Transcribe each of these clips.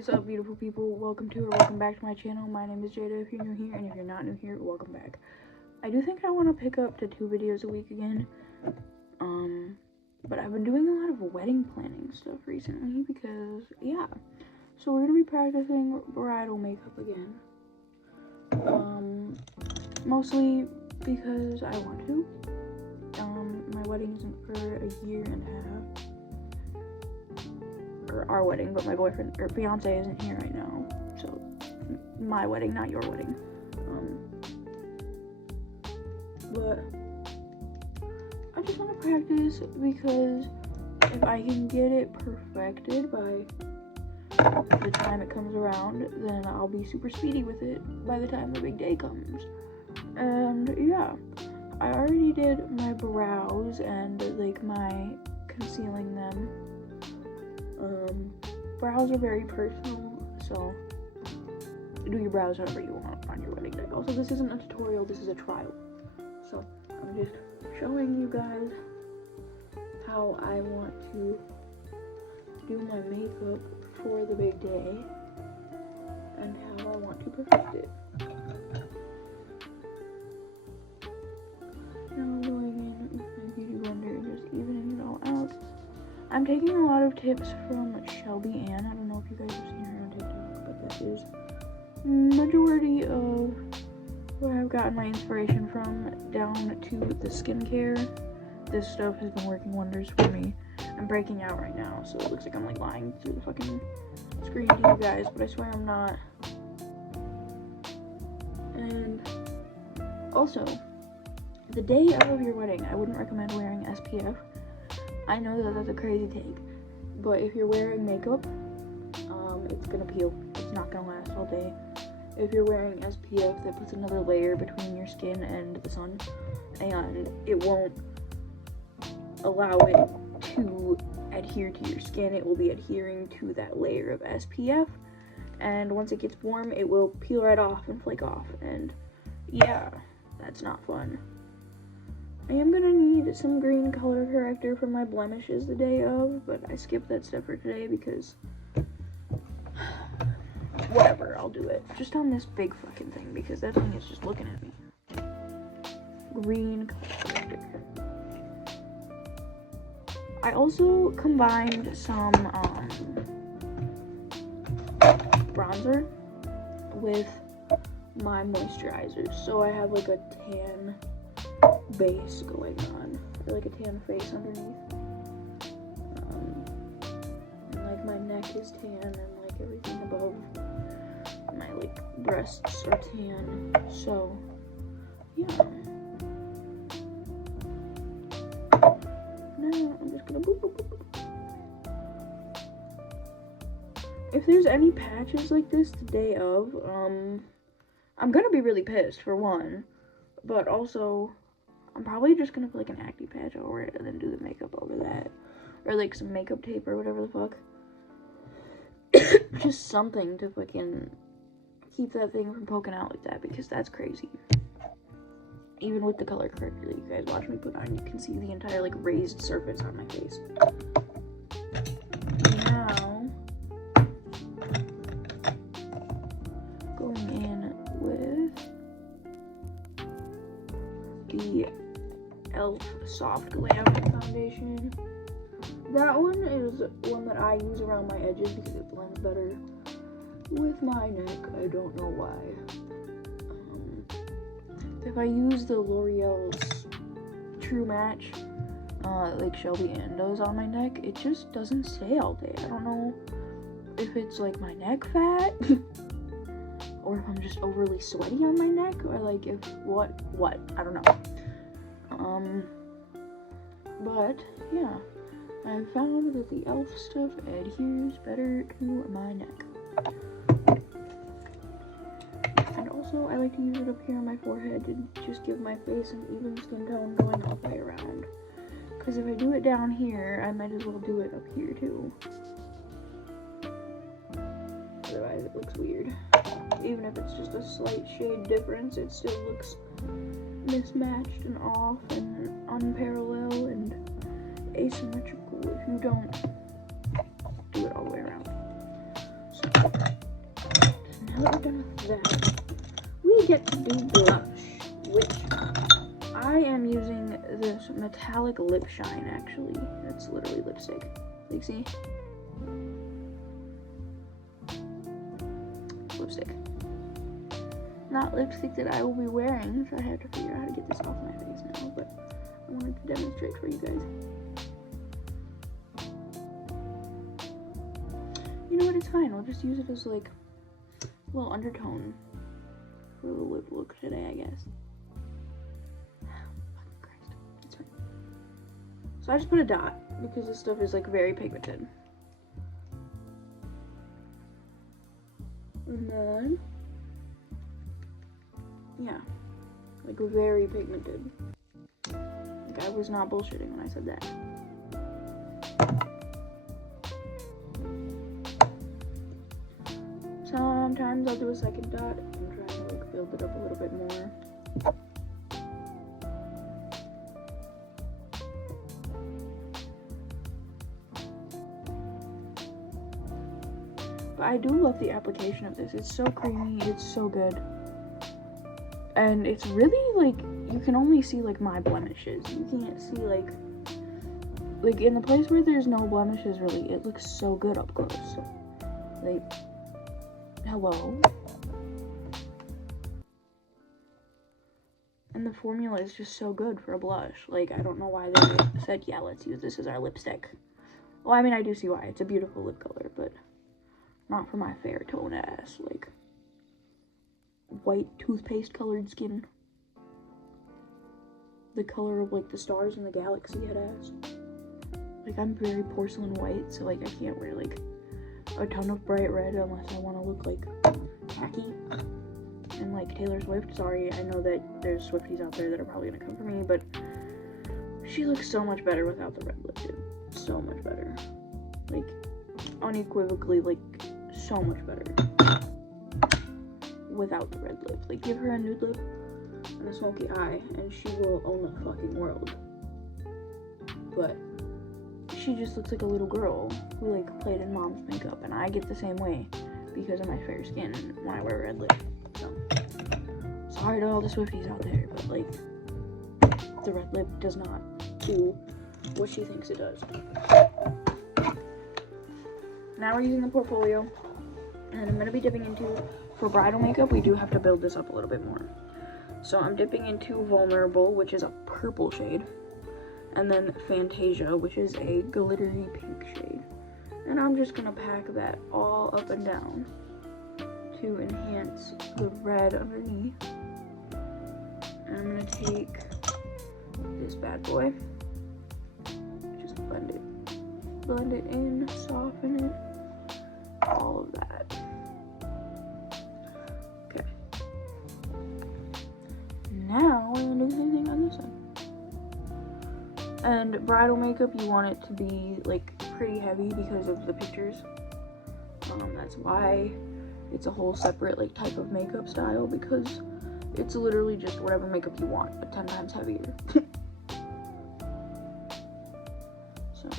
is up, beautiful people? Welcome to or welcome back to my channel. My name is Jaida if you're new here, and if you're not new here, welcome back. I do think I want to pick up to 2 videos a week again. But I've been doing a lot of wedding planning stuff recently because, yeah. So we're going to be practicing bridal makeup again. Mostly because I want to. My wedding isn't for a year and a half. Or our wedding, but my boyfriend or fiance isn't here right now. So my wedding, not your wedding. But I just want to practice because if I can get it perfected by the time it comes around, then I'll be super speedy with it by the time the big day comes. And yeah, I already did my brows and like my concealing them. Brows are very personal, so do your brows however you want on your wedding day. Also, this isn't a tutorial, this is a trial. So I'm just showing you guys how I want to do my makeup for the big day and how I want to perfect it. Now I'm going in with my beauty blender and just evening it all out. I'm taking a lot of tips from Shelby Ann. I don't know if you guys have seen her on TikTok, but that is majority of where I've gotten my inspiration from, down to the skincare. This stuff has been working wonders for me. I'm breaking out right now, so it looks like I'm like lying through the fucking screen to you guys, but I swear I'm not. And also, the day of your wedding, I wouldn't recommend wearing SPF. I know that that's a crazy take, but if you're wearing makeup, it's gonna peel. It's not gonna last all day. If you're wearing SPF, that puts another layer between your skin and the sun, and it won't allow it to adhere to your skin. It will be adhering to that layer of SPF, and once it gets warm, it will peel right off and flake off, and yeah, that's not fun. I am gonna need some green color corrector for my blemishes the day of, but I skipped that step for today because whatever, I'll do it. Just on this big fucking thing because that thing is just looking at me. Green color corrector. I also combined some bronzer with my moisturizers, so I have like a tan base going on, or like a tan face underneath. And like my neck is tan, and like everything above my like breasts are tan. So yeah. Now I'm just gonna boop, boop, boop, boop. If there's any patches like this the day of, I'm gonna be really pissed for one, but also I'm probably just gonna put like an acne patch over it and then do the makeup over that, or like some makeup tape or whatever the fuck. Just something to fucking keep that thing from poking out like that, because that's crazy. Even with the color corrector that you guys watch me put on, you can see the entire like raised surface on my face. Now, going in with the e.l.f. Soft Glam Foundation. That one is one that I use around my edges because it blends better with my neck. I don't know why. If I use the L'Oreal's True Match, like Shelby Ann does on my neck, it just doesn't stay all day. I don't know if it's like my neck fat, or if I'm just overly sweaty on my neck, or like if what, I don't know. But yeah, I found that the e.l.f. stuff adheres better to my neck. And also, I like to use it up here on my forehead to just give my face an even skin tone going all the way around. Because if I do it down here, I might as well do it up here too. Otherwise, it looks weird. Even if it's just a slight shade difference, it still looks mismatched and off and unparalleled and asymmetrical if you don't do it all the way around. So that we're done with that, we get to do blush, which I am using this metallic lip shine, actually. It's literally lipstick. Like, see? Lipstick. Not lipstick that I will be wearing, so I have to figure out how to get this off my face now, but I wanted to demonstrate for you guys. You know what, it's fine. I'll just use it as, like, a little undertone for the lip look today, I guess. Fucking Christ. It's fine. So I just put a dot, because this stuff is, like, very pigmented. And then, yeah, like, very pigmented. Like, I was not bullshitting when I said that. Sometimes I'll do a second dot and try to, like, build it up a little bit more. But I do love the application of this. It's so creamy, it's so good. And it's really, like, you can only see, like, my blemishes. You can't see, like, in the place where there's no blemishes, really, it looks so good up close. So, like, hello. And the formula is just so good for a blush. Like, I don't know why they said, yeah, let's use this as our lipstick. Well, I mean, I do see why. It's a beautiful lip color, but not for my fair tone ass, like, white toothpaste colored skin. The color of, like, the stars in the galaxy head ass. Like, I'm very porcelain white, so, like, I can't wear, like, a ton of bright red unless I want to look like tacky and like Taylor Swift. Sorry, I know that there's Swifties out there that are probably gonna come for me, but she looks so much better without the red lip, dude. So much better. Like, unequivocally, like, so much better without the red lip. Like, give her a nude lip and a smoky eye and she will own the fucking world. But she just looks like a little girl who, like, played in mom's makeup, and I get the same way because of my fair skin when I wear red lip. So, sorry to all the Swifties out there, but, like, the red lip does not do what she thinks it does. Now we're using the portfolio, and I'm going to be dipping into, for bridal makeup, we do have to build this up a little bit more. So I'm dipping into Vulnerable, which is a purple shade. And then Fantasia, which is a glittery pink shade. And I'm just gonna pack that all up and down to enhance the red underneath. And I'm gonna take this bad boy, just blend it in, soften it, all of that. Okay. Now we're gonna do the same thing on this side. And bridal makeup, you want it to be, like, pretty heavy because of the pictures. That's why it's a whole separate, like, type of makeup style, because it's literally just whatever makeup you want, but 10 times heavier. So,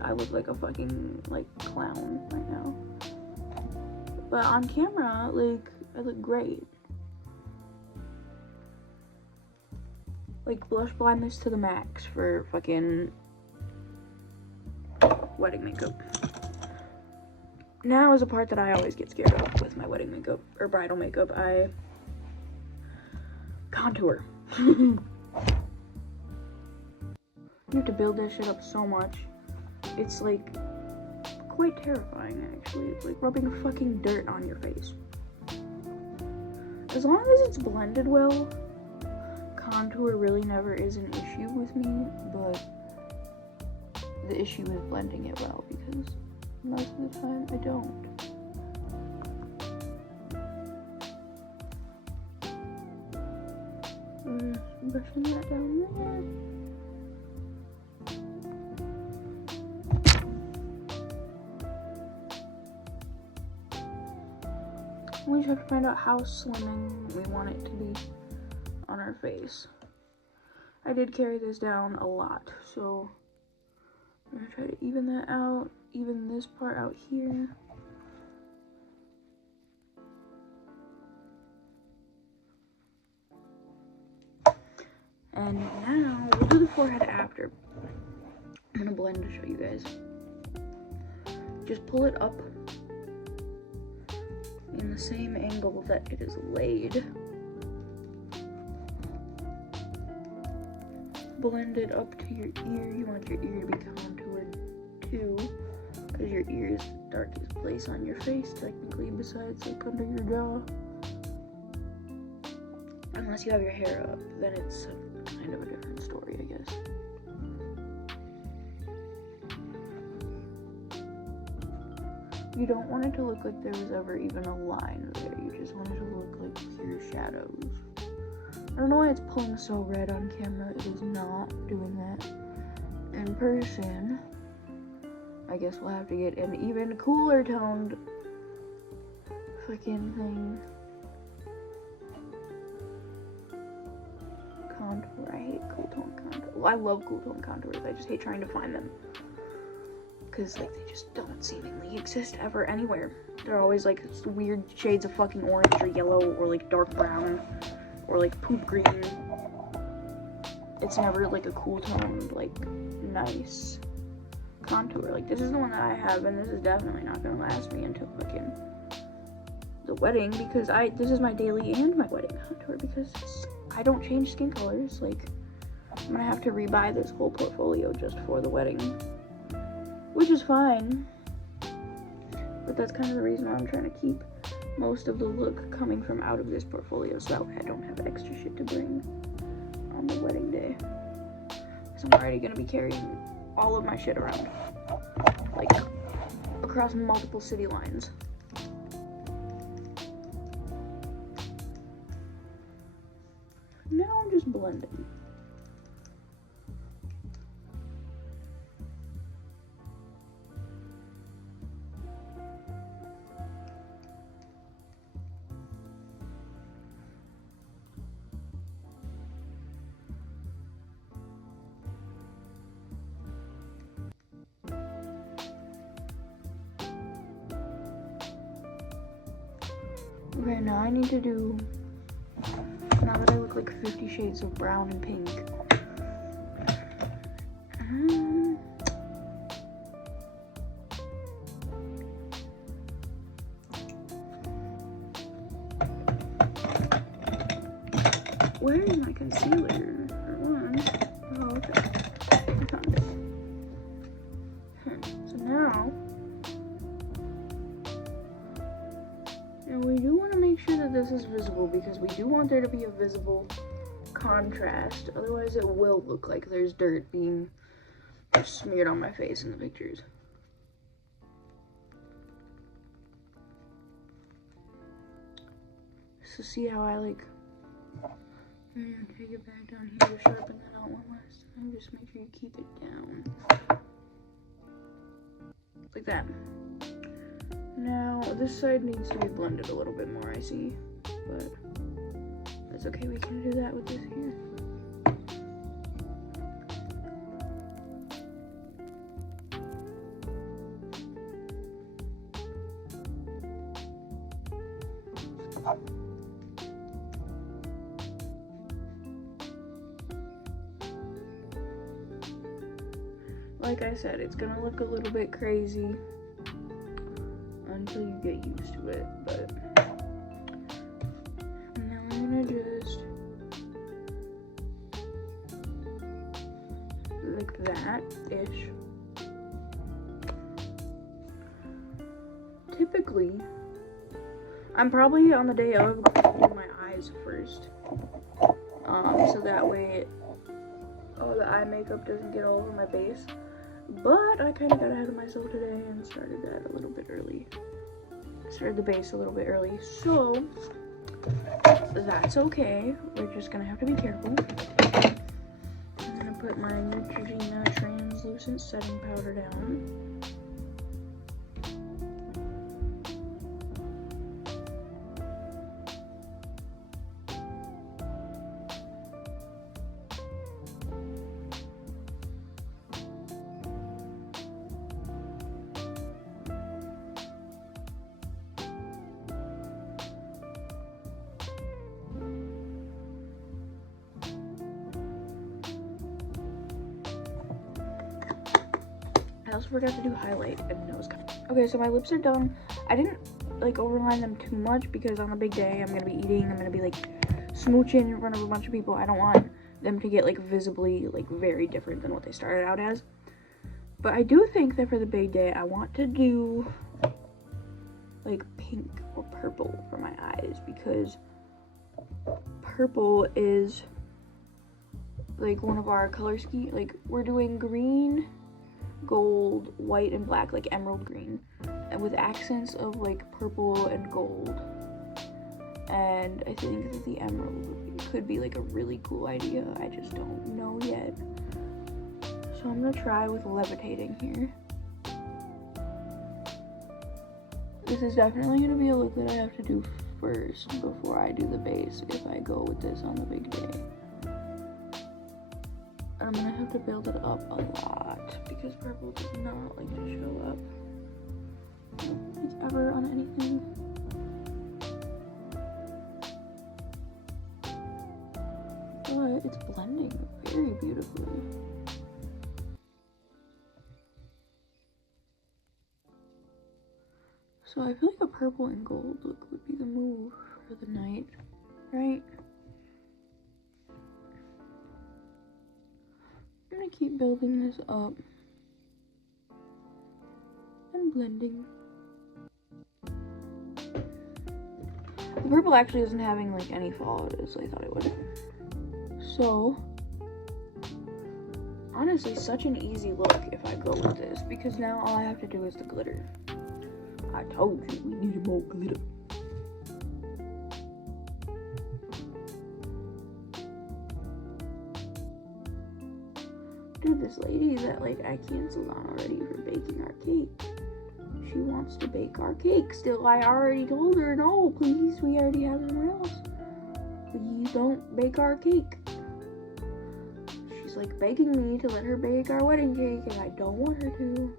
I look like a fucking, like, clown right now. But on camera, like, I look great. Like, blush blindness to the max for fucking wedding makeup. Now is a part that I always get scared of with my wedding makeup, or bridal makeup. I contour. You have to build that shit up so much. It's, like, quite terrifying, actually. It's like rubbing fucking dirt on your face. As long as it's blended well, contour really never is an issue with me, but the issue is blending it well, because most of the time I don't. Brushing that down there. We just have to find out how slimming we want it to be on our face. I did carry this down a lot, so I'm gonna try to even that out, even this part out here. And now we'll do the forehead after. I'm gonna blend to show you guys. Just pull it up in the same angle that it is laid. Blend it up to your ear. You want your ear to be contoured too, because your ear is the darkest place on your face, technically, besides like under your jaw. Unless you have your hair up, then it's kind of a different story, I guess. You don't want it to look like there was ever even a line there. You just want it to look like pure shadows. I don't know why it's pulling so red on camera. It is not doing that in person. I guess we'll have to get an even cooler toned freaking thing. Contour. I hate cool tone contour. Well, I love cool tone contours. I just hate trying to find them. Because, like, they just don't seemingly exist ever anywhere. They're always, like, weird shades of fucking orange or yellow or, like, dark brown or, like, poop green. It's never, like, a cool tone, like, nice contour. Like, this is the one that I have, and this is definitely not gonna last me until fucking the wedding, because this is my daily and my wedding contour, because I don't change skin colors. Like, I'm gonna have to rebuy this whole portfolio just for the wedding, which is fine, but that's kind of the reason why I'm trying to keep most of the look coming from out of this portfolio, so that way I don't have extra shit to bring on the wedding day, because I'm already gonna be carrying all of my shit around, like, across multiple city lines. Now I'm just blending. Okay, now I need to do, now that I look like 50 shades of brown and pink, where is my concealer? Oh, okay, I found it. So now we do want to make sure that this is visible, because we do want there to be a visible contrast. Otherwise it will look like there's dirt being smeared on my face in the pictures. So see how I like, take it back down here to sharpen that out one last time. Just make sure you keep it down. Like that. Now, this side needs to be blended a little bit more, I see, but that's okay, we can do that with this here. Like I said, it's gonna look a little bit crazy until you get used to it, but now I'm gonna just like that-ish. Typically, I'm probably on the day of gonna do my eyes first, so that way all the eye makeup doesn't get all over my base. But I kind of got ahead of myself today and started that a little bit early. Started the base a little bit early, so that's okay. We're just gonna have to be careful. I'm gonna put my Neutrogena translucent setting powder down. also forgot to do highlight and nose cut. Okay, so my lips are done. I didn't like overline them too much because on a big day I'm gonna be eating, I'm gonna be like smooching in front of a bunch of people. I don't want them to get like visibly like very different than what they started out as. But I do think that for the big day I want to do like pink or purple for my eyes, because purple is like one of our color scheme. Like we're doing green, gold, white, and black, like emerald green, and with accents of like purple and gold. And I think that the emerald could be like a really cool idea. I just don't know yet. So I'm gonna try with levitating here. This is definitely gonna be a look that I have to do first before I do the base if I go with this on the big day. I'm gonna have to build it up a lot because purple does not like to show up like ever on anything. But it's blending very beautifully. So I feel like a purple and gold look would be the move for the night, right? I'm gonna keep building this up and blending. The purple actually isn't having like any fall as I thought it would. So, honestly, such an easy look if I go with this, because now all I have to do is the glitter. I told you we needed more glitter. Dude, this lady that like I canceled on already for baking our cake, she wants to bake our cake still. I already told her, no, please, we already have somewhere else. Please don't bake our cake. She's like begging me to let her bake our wedding cake, and I don't want her to.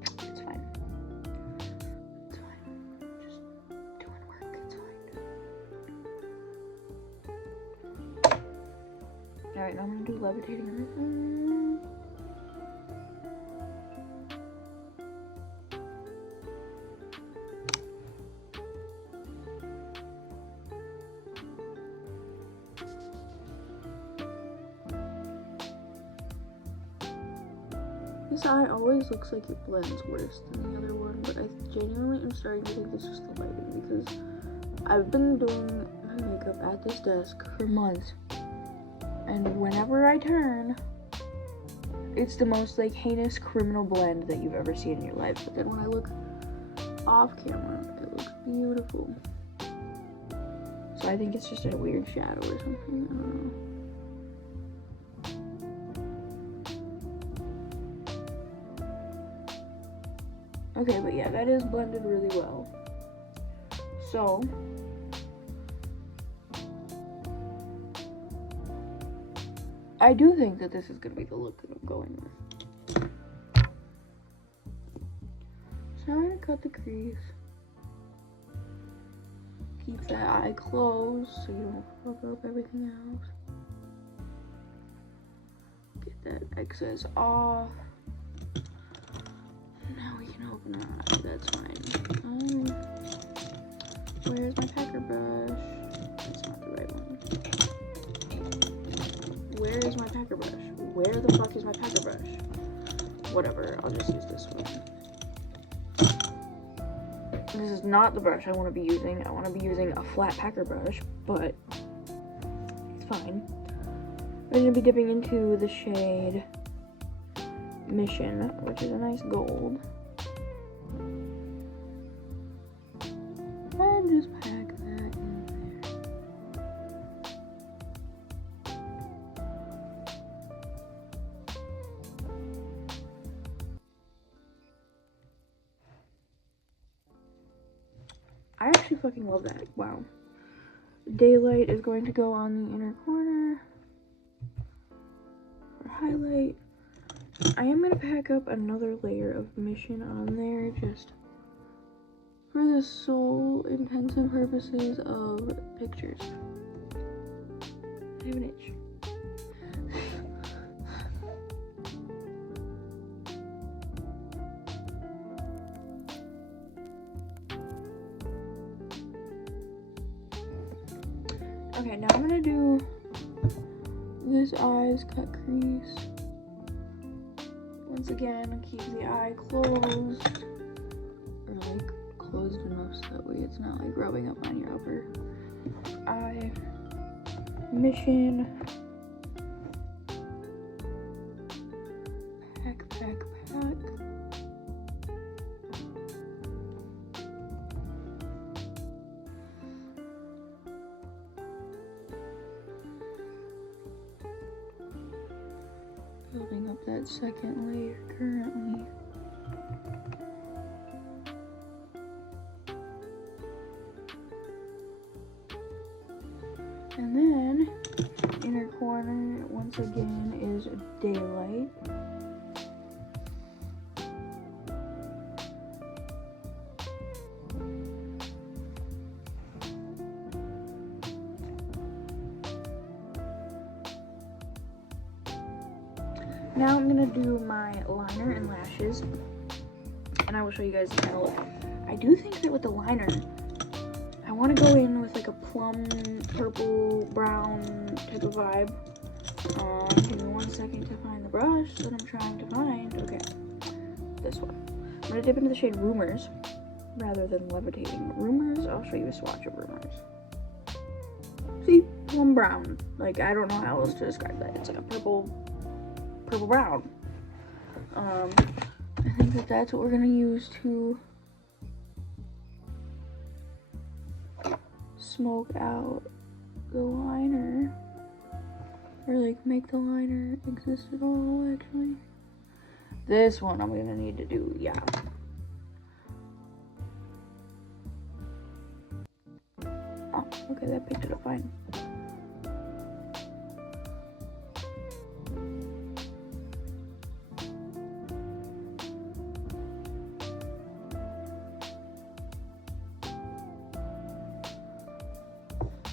It's fine. It's fine. Just doing work. It's fine. Alright, now I'm gonna do levitating everything. This eye always looks like it blends worse than the other one, but I genuinely am starting to think it's just the lighting, because I've been doing my makeup at this desk for months, and whenever I turn, it's the most like heinous criminal blend that you've ever seen in your life. But then when I look off camera, it looks beautiful. So I think it's just a weird shadow or something, I don't know. Okay, but yeah, that is blended really well. So, I do think that this is going to be the look that I'm going with. So I'm going to cut the crease. Keep that eye closed so you don't fuck up everything else. Get that excess off. Now we can open our eye, that's fine. Where's my packer brush? That's not the right one. Where is my packer brush? Where the fuck is my packer brush? Whatever, I'll just use this one. This is not the brush I want to be using. I want to be using a flat packer brush, but it's fine. I'm going to be dipping into the shade Mission, which is a nice gold. And just pack that in there. I actually fucking love that. Wow. Daylight is going to go on the inner corner for highlight. I am going to pack up another layer of Mission on there just for the sole intents and purposes of pictures. I have an itch. Okay, now I'm gonna do this eye's cut crease. Once again, keep the eye closed, or like closed enough so that way it's not like rubbing up on your upper eye. Mission. Pack, pack, pack. Building up that second layer currently. And then, inner corner, once again, is daylight. Now I'm gonna do my liner and lashes, and I will show you guys the final look. I do think that with the liner, I want to go in with like a plum, purple, brown type of vibe. Give me 1 second to find the brush that I'm trying to find. Okay, this one. I'm gonna dip into the shade Rumors rather than Levitating. Rumors, I'll show you a swatch of Rumors. See, plum brown. Like, I don't know how else to describe that. It's like a purple brown. I think that that's what we're gonna use to smoke out the liner, or like make the liner exist at all. Actually, this one I'm gonna need to do, yeah. Oh, okay, that picked it up fine.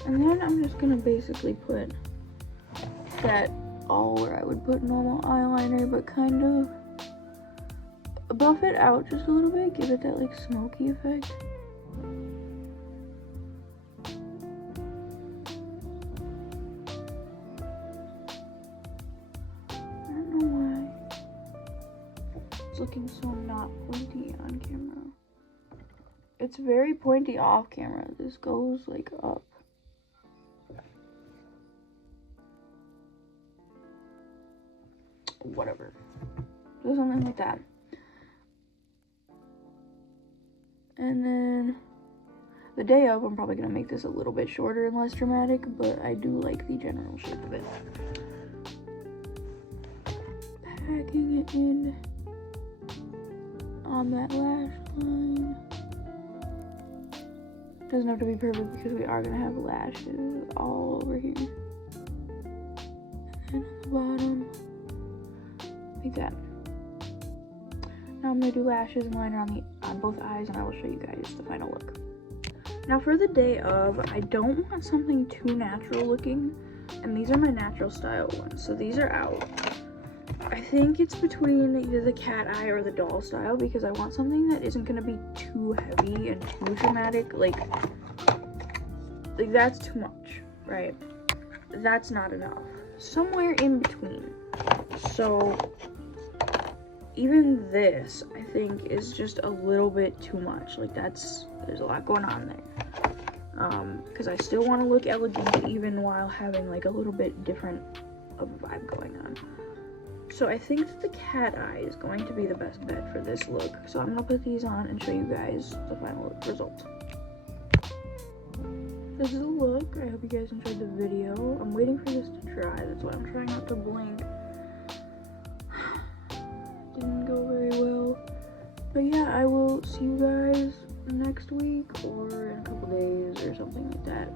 And then I'm just gonna basically put that all where I would put normal eyeliner, but kind of buff it out just a little bit, give it that like smoky effect. I don't know why it's looking so not pointy on camera. It's very pointy off camera. This goes like up. Whatever. Do something like that. And then the day of, I'm probably gonna make this a little bit shorter and less dramatic, but I do like the general shape of it. Packing it in on that lash line. Doesn't have to be perfect because we are gonna have lashes all over here. And on the bottom. Like that. Now I'm gonna do lashes and liner on both eyes, and I will show you guys the final look. Now for the day of, I don't want something too natural looking, and these are my natural style ones, so these are out. I think it's between either the cat eye or the doll style, because I want something that isn't gonna be too heavy and too dramatic. Like that's too much, right? That's not enough. Somewhere in between. So even this, I think, is just a little bit too much. Like there's a lot going on there. Because I still want to look elegant even while having like a little bit different of a vibe going on. So I think that the cat eye is going to be the best bet for this look. So I'm gonna put these on and show you guys the final result. This is a look. I hope you guys enjoyed the video. I'm waiting for this to dry. That's why I'm trying not to blink. Didn't go very well. But yeah, I will see you guys next week or in a couple days or something like that.